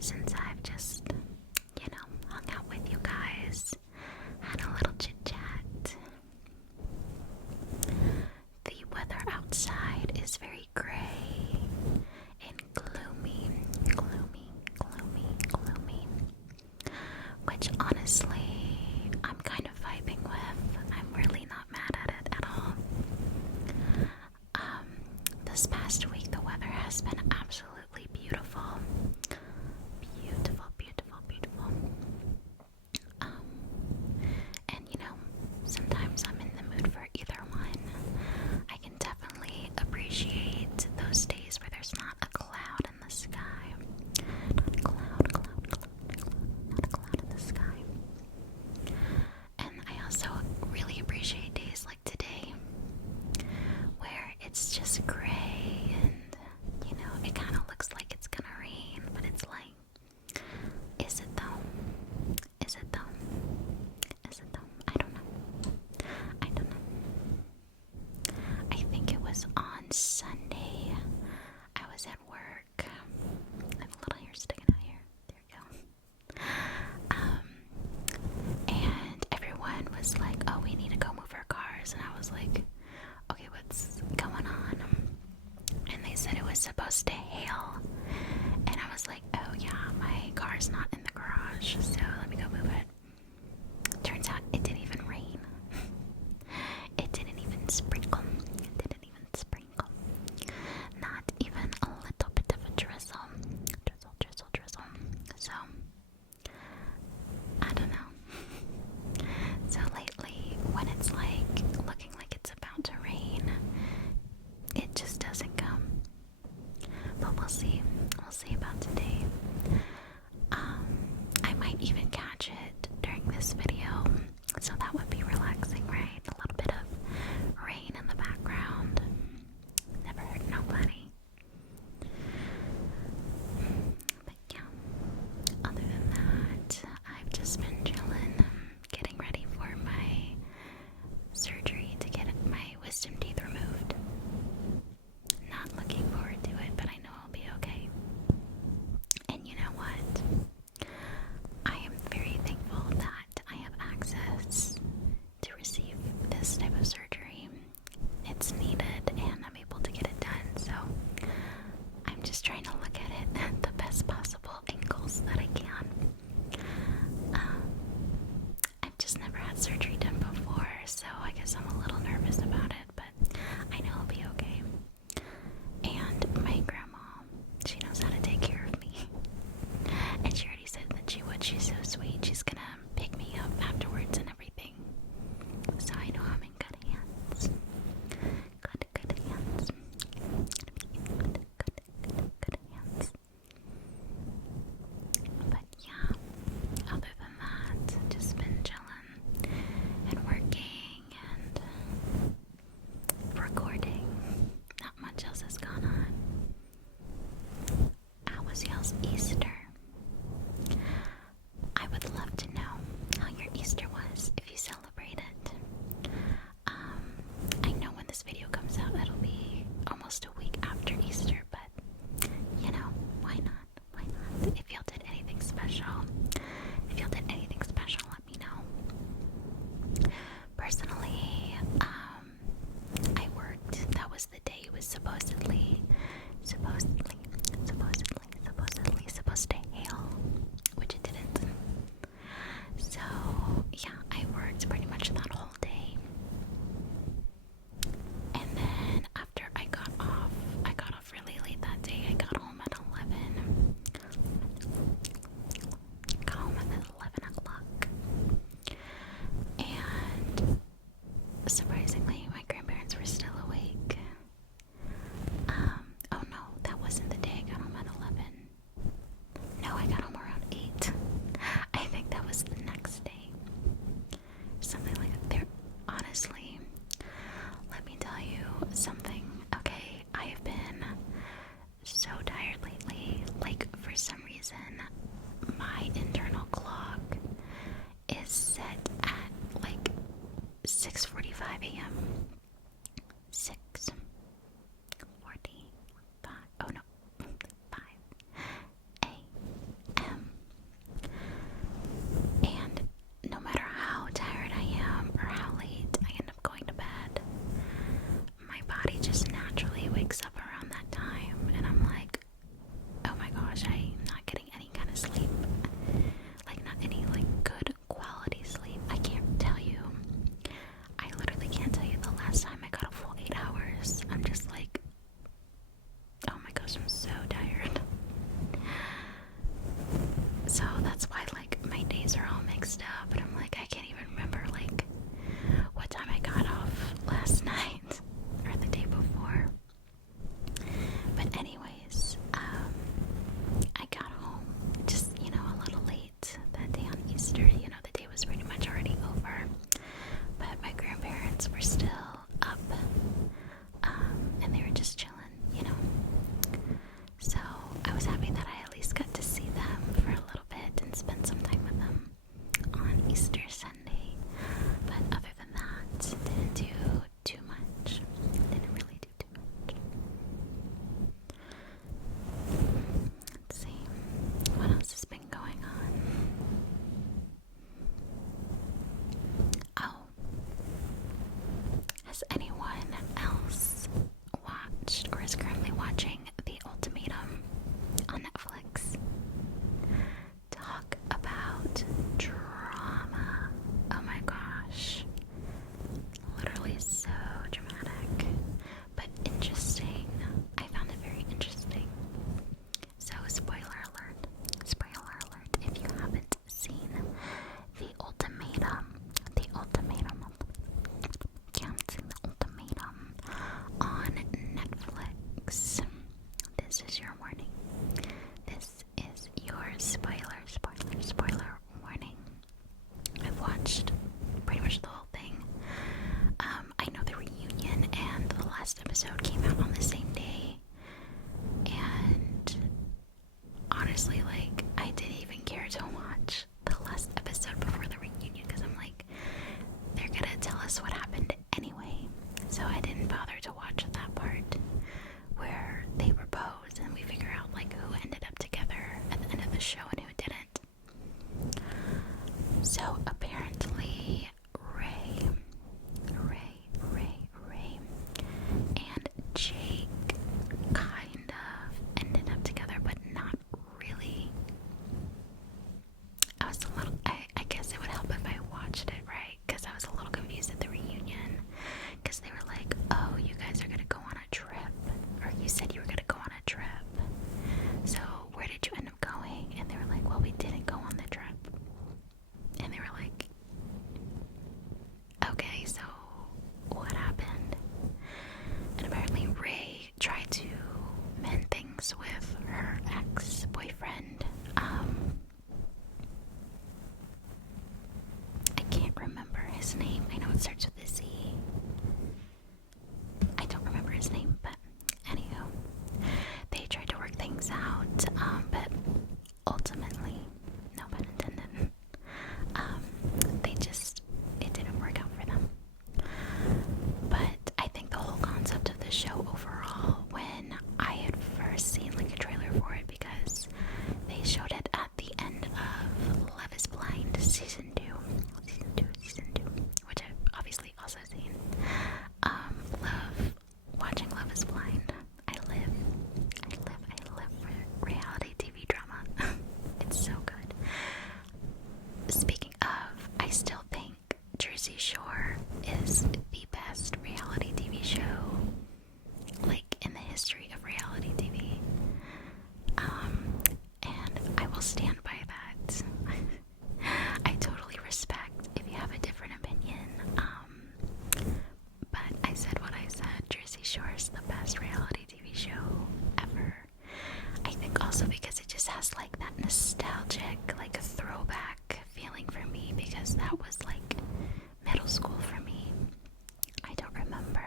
since I've just, hung out with you guys, had a little chit chat. The weather outside is very gray and gloomy, which honestly I'm kind of vibing with. I'm really not mad at it at all. This past week the weather has been absolutely beautiful. Beautiful. And sometimes I'm in the mood for either one. I can definitely appreciate those days where there's not a cloud in the sky. Not a cloud in the sky. And I also really appreciate days like today, where it's just gray and, it kind of looks like it's gonna rain, but it's like, is it though? I don't know. I think it was on Sunday. I was at work. I have a little hair sticking out here. There we go. And everyone was like, oh, we need to go move our cars. And I was like, okay, what's going on? And they said it was supposed to hail. And I was like, oh yeah, my car's not in the garage, so let me go move it. Turns out it didn't even rain. It didn't even sprinkle. Not even a little bit of a drizzle. Drizzle. So, I don't know. So lately, when it's like looking like it's about to rain, it just doesn't come. But we'll see. We'll see about today. I might even catch it during this video, so that would be relaxing, right? A little bit of rain in the background. Never hurt nobody. But yeah, other than that, I've just been chilling, getting ready for my surgery to get my wisdom teeth removed. Not looking forward to it, but I know I'll be okay. And you know what? I am very thankful that I have access to receive this type of surgery. It's needed and I'm able to get it done, so I'm just trying to look at it at the best possible angles that I can. I've just never had surgery done before, so I guess I'm a little nervous about it, but I know I'll be okay. And my grandma, she knows how to take care of me. And she already said that she would. She's so sweet. She's gonna pick me up afterwards and everything. So I know I'm in good hands. Good hands. Good hands. But yeah, other than that, just been chilling and working and recording. Not much else has gone on. How was y'all's Easter? I would love to know how your Easter was, if you celebrate it. I know when this video comes out, it'll be almost a week after Easter, but, why not? If y'all did anything special, let me know. Personally, I worked. That was the day it was supposedly supposed to hail, which it didn't. So yeah, I worked pretty much that whole day. And then after I got off really late that day. I got home at 11. Got home at 11 o'clock. And surprisingly, my grandparents were still awake. Oh no, that was watching The Ultimatum on Netflix. Talk about drama. Oh my gosh. Literally so dramatic, but interesting. I found it very interesting. So, spoiler alert, if you haven't seen The Ultimatum, you haven't seen The Ultimatum on Netflix, this is your warning. This is your spoiler warning. I've watched pretty much the whole thing. I know the reunion and the last episode came out on the same day, and honestly, like, I didn't even care to watch the last episode before the reunion because I'm like, they're gonna tell us what happened anyway, so I didn't bother to watch that part where they propose and we figure out like who ended up together at the end of the show and who didn't. So apparently Ray and Jake kind of ended up together, but not really. I guess it would help if I watched it, right? Because I was a little confused at the reunion. Because they were like, oh, you guys are going to go on a trip. Or you said you were going to go on a trip. So where did you end up going? And they were like, well, we didn't go on the trip. And they were like, okay, so what happened? And apparently Ray tried to mend things with her ex-boyfriend. I can't remember his name. I know it starts with a Z. I don't remember his name, but anyhow, they tried to work things out, but ultimately, no pun intended, it didn't work out for them. But I think the whole concept of the show overall, when I had first seen like a trailer for it, because they showed it at the end of Love is Blind season 2, which I've obviously also seen. Watching Love is Blind. I live for reality TV drama. It's so good. Speaking of, I still think Jersey Shore is the best reality TV show, like, in the history of reality TV. And I will stand by that. I totally respect if you have a different opinion. But I said what I said. Jersey Shore is the best reality TV show ever. I think also because it just has like that nostalgic, like a throwback feeling for me, because that was like middle school for me. I don't remember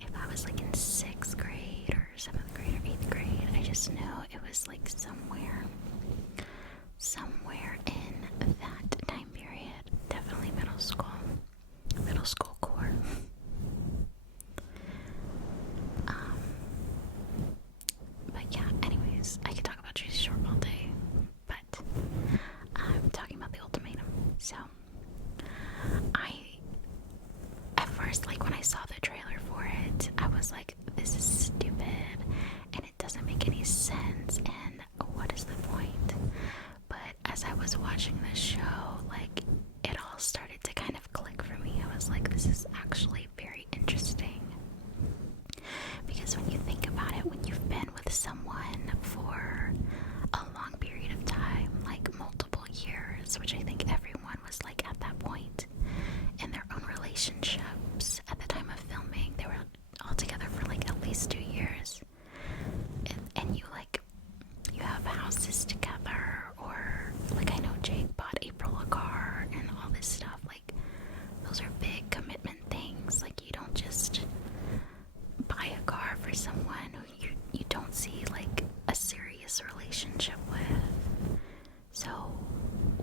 if I was like in 6th grade or 7th grade or 8th grade. I just know it was like somewhere in that time period. Definitely middle school core. But yeah, anyways, I could talk about Jersey Shore all day, but I'm talking about The Ultimatum. So at first, like, when I saw the trailer for it, I was like, this is stupid and it doesn't make any sense, and what is the point? But as I was watching the show, like, it all started to kind of click for me. I was like, this is actually very interesting. Because when you think about it, when you've been with someone for a long period of time, like multiple years, which I think everyone was like at that point in their own relationships at the time of filming, they were all together for like at least 2 years. And you have houses together, or like, I know Jake bought April a car and all this stuff. Like, those are big commitment things. Like, you don't just buy a car for someone who you don't see like a serious relationship with. So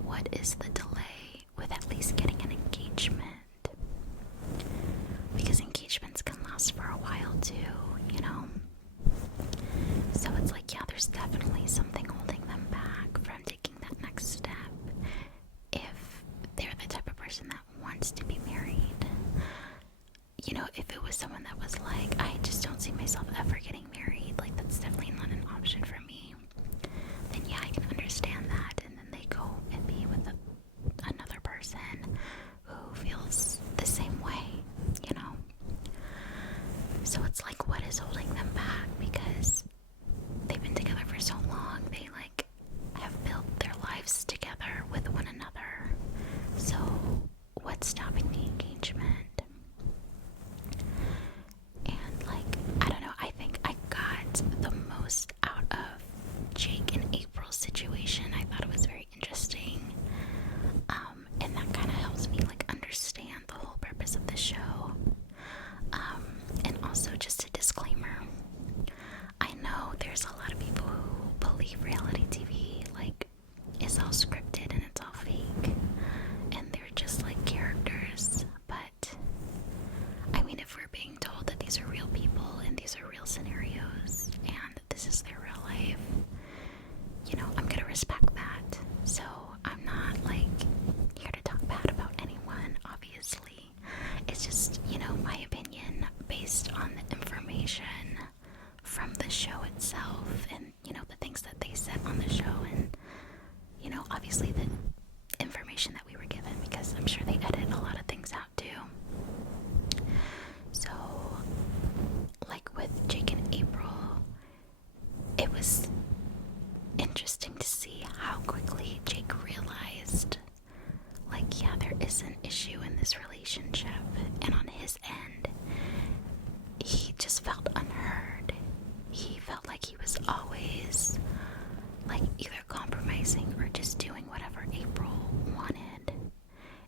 what is the delay with at least getting an engagement? Because engagements can last for a while too, you know? So it's like, yeah, there's definitely something holding them back from taking that next step if they're the type of person that wants to be married. You know, if it was someone that was like, I just don't see myself ever getting married, like that's definitely not an option for me, then yeah, I can understand that. And then they go and be with another person who feels the same way, you know? So it's like, what is holding them back? Because they've been together for so long, they like have built their lives together with one another. So what's stopping the engagement? And like, I don't know, I think I got the most out of Jake and April's situation. I thought it was very interesting. And that kind of helps me like understand the whole purpose of the show. And also just a disclaimer, I know there's a lot of people who believe reality TV like is all scripted and it's all fake and they're just like characters, but I mean, if we're being told that these are real people and these are real scenarios and this is their real life, I'm gonna respect that. So I'm not like here to talk bad about anyone, obviously. It's just, my opinion based on the information from the show itself and, the things that they said on the show and, obviously the information that we were given, because I'm sure they edit a lot of things out too. So, like with Jake and April, it was interesting to see how quickly Jake realized, like, yeah, there is an issue in this relationship, and on his end, he just felt unheard. He felt like he was always, like, either compromising or just doing whatever April wanted,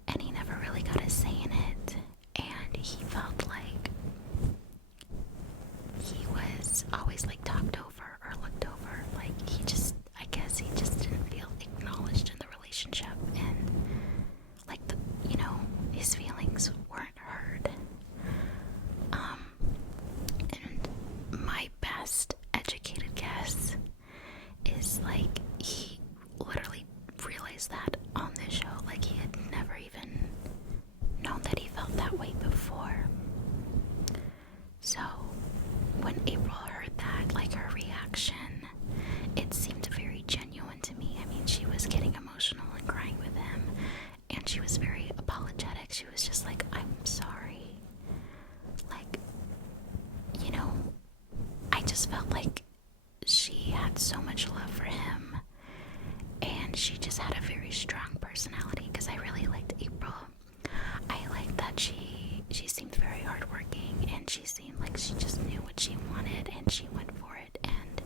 and he never really got a say in it, and he felt like he was always, like, talked over or looked over. Like, I guess he just didn't feel acknowledged in the relationship, and, like, his feelings weren't heard. And my best educated guess is, like, he literally realized that on this show. Like, he had never even known that he felt that way before. So when April heard that, like, her reaction, it seemed very genuine to me. I mean, she was getting emotional and crying with him, and she was very apologetic. She was just like, I'm sorry. Like, I just felt like she had so much love for him, and she just had a very strong personality, because I really liked April. I liked that she seemed very hardworking, and she seemed like she just knew what she wanted, and she went for it, and,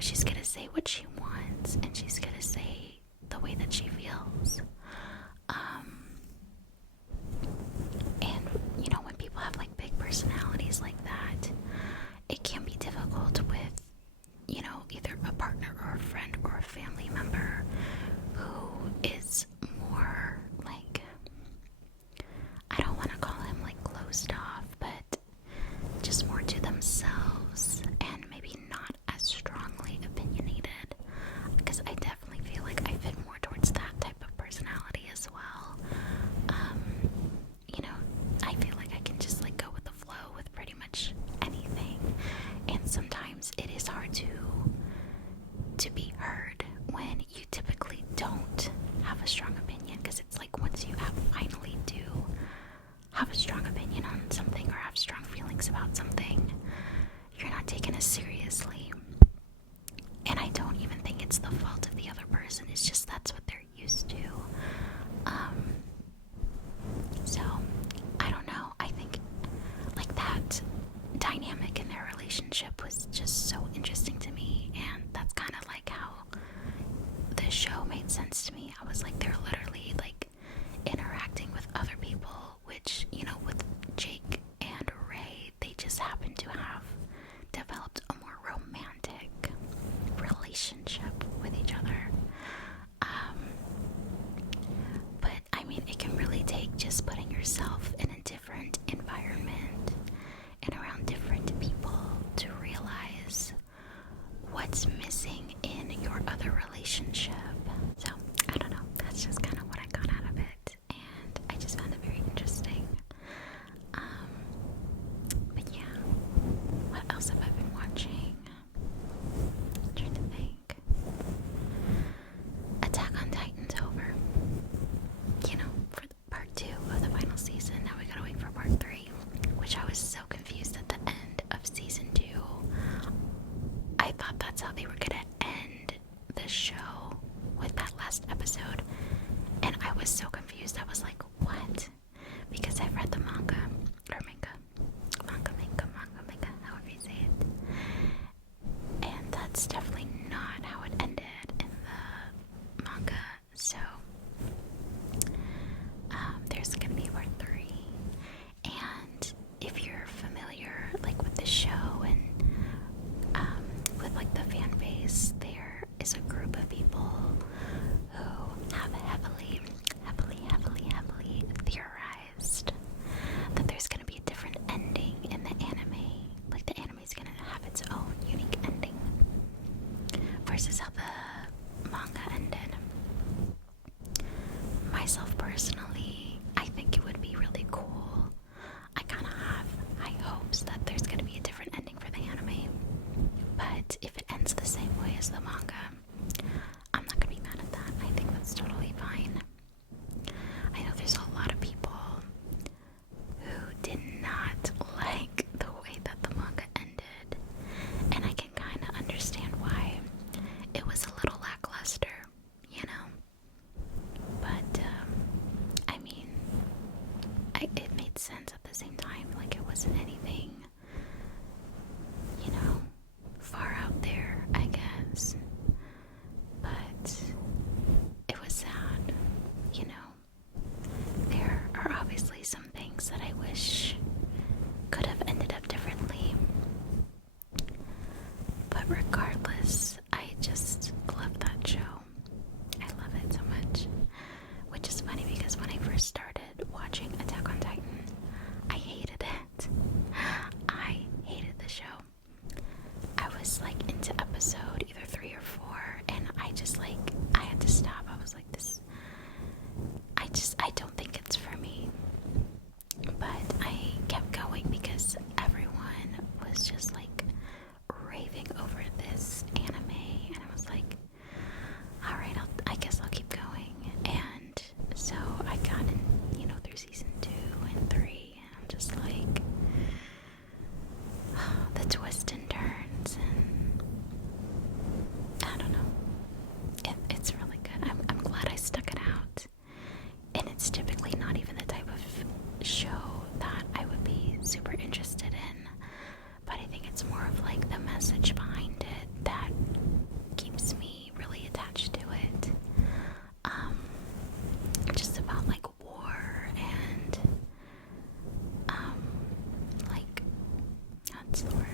she's gonna say what she wants, and she's gonna say the way that she feels. And, when people have, like, big personalities like that, it can be difficult with, either a partner or a friend or a family member who is more, like, I don't want to call him, like, closed off, but just more to themselves and maybe not as strongly opinionated, because I definitely feel like I fit more towards that type of personality as well. I feel like I can just, like, go with the flow with pretty much anything, and sometimes it is hard to be heard when you typically don't have a strong opinion, because it's like once you finally do have a strong opinion on something or have strong feelings about something, you're not taken as seriously. And I don't even think it's the fault of the other person, it's just that's what they're used to. So I don't know, I think, like, that dynamic in their relationship was just so interesting to me, and that's kind of like how the show made sense to me. I was like, they're literally, like, interacting with other people, which, with Jake and Ray, they just happen to have developed a more romantic relationship with each other. But I mean, super interested in, but I think it's more of like the message behind it that keeps me really attached to it. Just about like war and like, what's the word?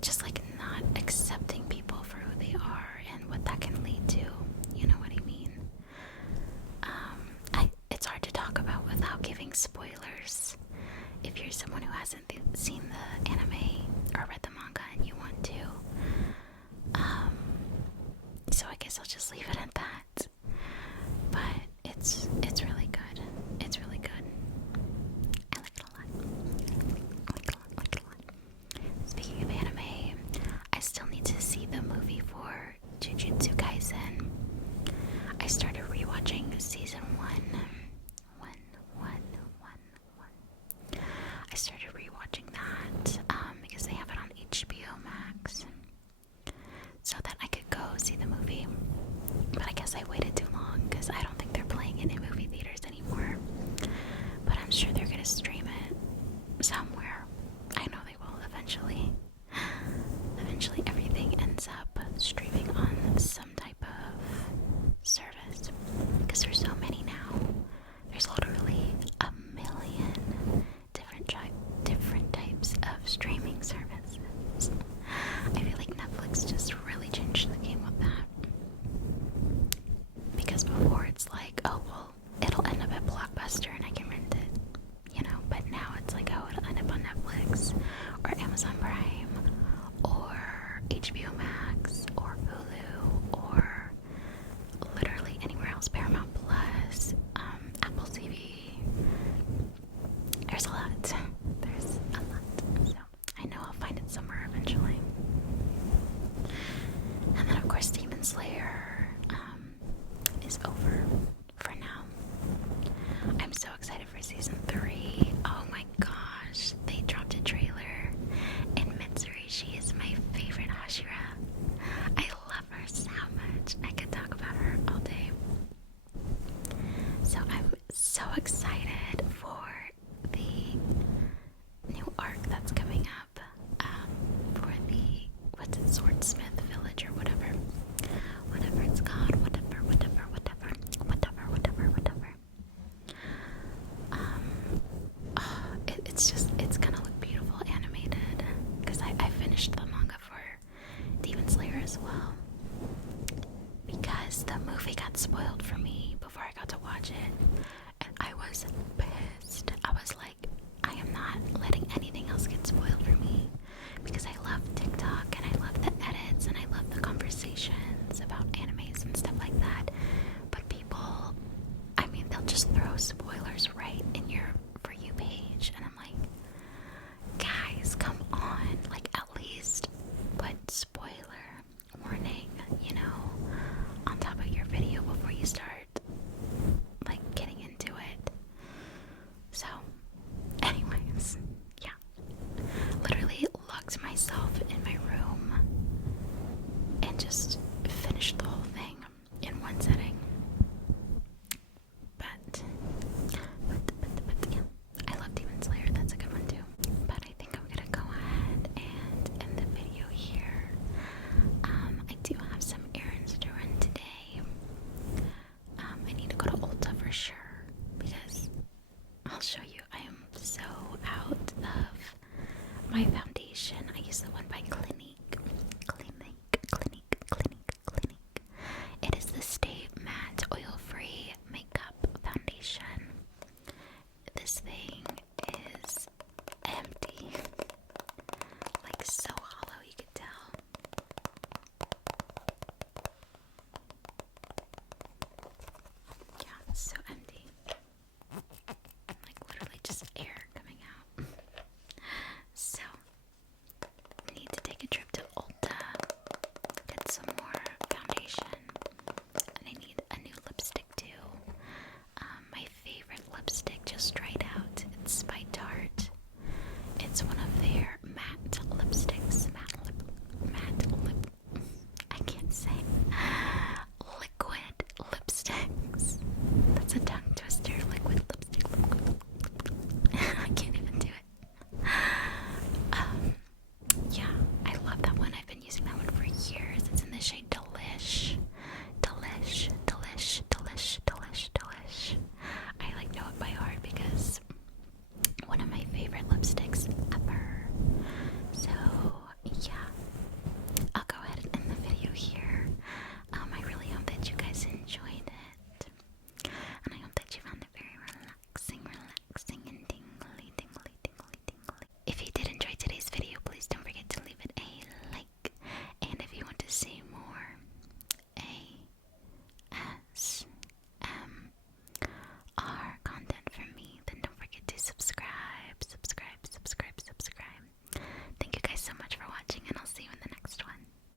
Just like not accepting people for who they are and what that can lead to. You know what I mean? It's hard to talk about without giving spoilers. If you're someone who hasn't seen the anime or read the manga and you want to, so I guess I'll just leave it at that. But it's really good. It's really good. I like it a lot. Like it a lot. Speaking of anime, I still need to see the movie for Jujutsu Kaisen. I started rewatching season 1. I started rewatching that because they have it on HBO Max, so that I could go see the movie. But I guess I waited too long because I don't think they're playing it in movie theaters anymore. But I'm sure they're gonna stream it somewhere. I know they will eventually. Eventually everything ends up streaming on some type of service, because there's so many now. There's literally a million different types of streaming services. I feel like Netflix just really changed the game with that. Because before it's like, oh well, it'll end up at Blockbuster and I can rent it, you know. But now it's like, oh, it'll end up on Netflix or Amazon Prime or HBO Max or Hulu or literally anywhere else, Paramount Plus, Apple TV. There's a lot. There's a lot. So I know I'll find it somewhere eventually. And then of course Demon Slayer is over for now. I'm so excited for season 3. Oh my gosh, they dropped a trailer, and Mitsuri, she is my favorite Hashira. I love her so much. I could talk about her all day. So I'm so excited for the new arc that's coming up for the, what's it, Swordsmith Village or whatever it's called, whatever. It's gonna look beautiful animated, because I finished the manga for Demon Slayer as well, because the movie got spoiled for me before I got to watch it, and I was pissed. I was like, I am not letting anything else get spoiled for me, because I love TikTok and I love the edits and I love the conversations about animes and stuff like that. But people, I mean, they'll just throw spoilers right in your For You page, and I'm like, guys, come on, like at least put spoiler warning, you know, on top of your video before you start like getting into it. So anyways, yeah, literally locked myself in my room and just finished the whole thing in one setting. But yeah, I love Demon Slayer. That's a good one too. But I think I'm gonna go ahead and end the video here. I do have some errands to run today. I need to go to Ulta for sure, because I'll show you, I am so out of my foundation. I use the one